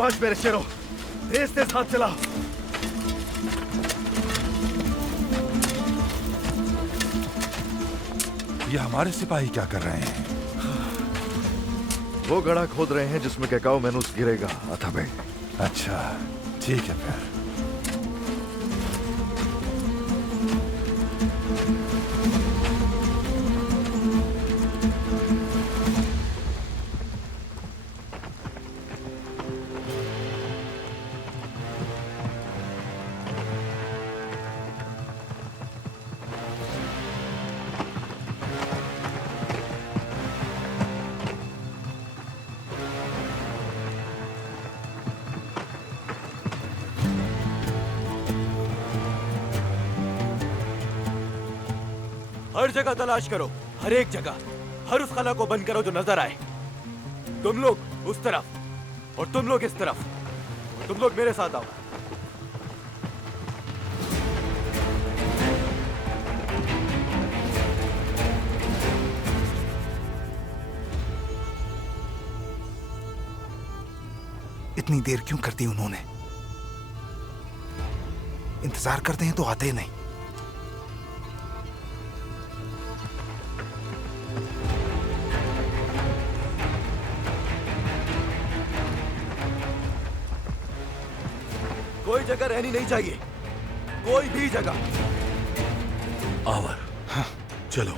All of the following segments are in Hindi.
शाबाश मेरे शेरों, तेज तेज हाथ चलाओ। ये हमारे सिपाही क्या कर रहे हैं? वो गड्ढा खोद रहे हैं जिसमें केकाओ मेनुस गिरेगा अथाबे। अच्छा, ठीक है फिर। हर जगह तलाश करो, हर एक जगह, हर उस खाना को बंद करो जो नजर आए। तुम लोग उस तरफ और तुम लोग इस तरफ, तुम लोग मेरे साथ आओ। इतनी देर क्यों कर दी उन्होंने? इंतजार करते हैं तो आते ही नहीं। कोई जगह रहनी नहीं चाहिए, कोई भी जगह। आवर, हाँ, चलो।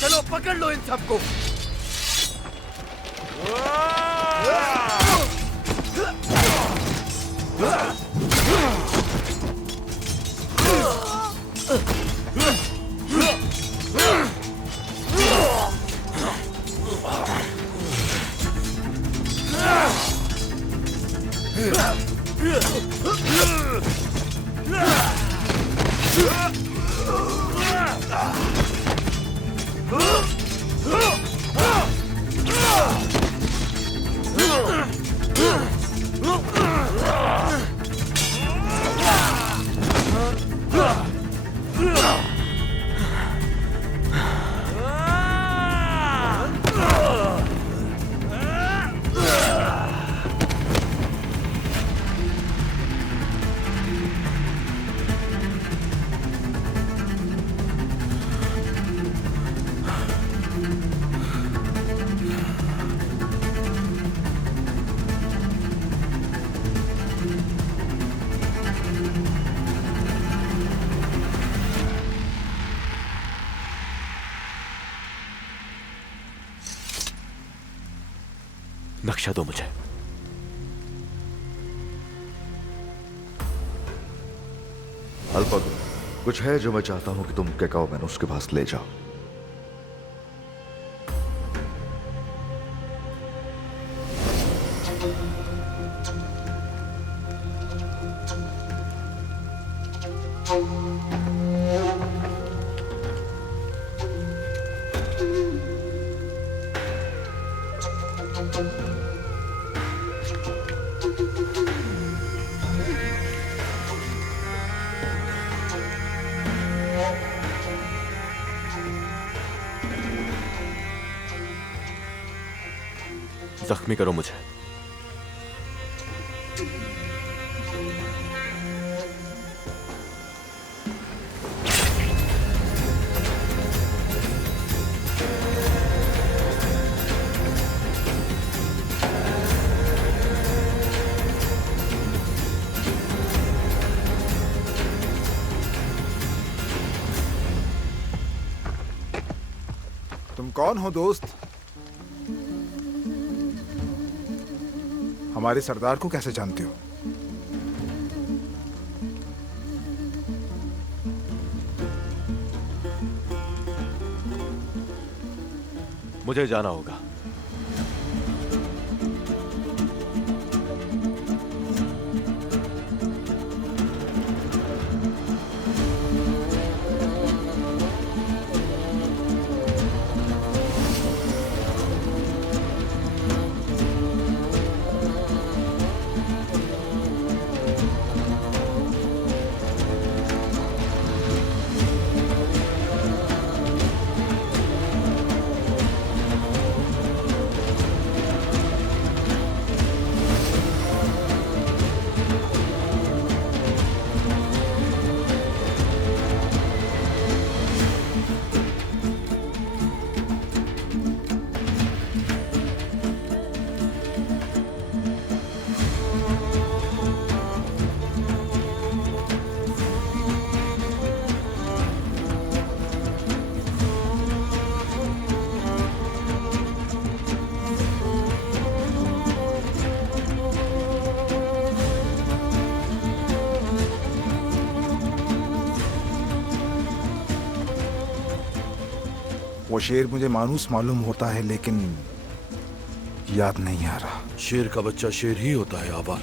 चलो पकड़ लो इन सबको। नक्शा दो मुझे। अल्पागो, कुछ है जो मैं चाहता हूं कि तुम केकाओ मेनुस के पास ले जाओ। जख्मी करो मुझे। तुम कौन हो दोस्त? हमारे सरदार को कैसे जानते हो? मुझे जाना होगा। वो शेर मुझे मानूस मालूम होता है, लेकिन याद नहीं आ रहा। शेर का बच्चा शेर ही होता है आवार।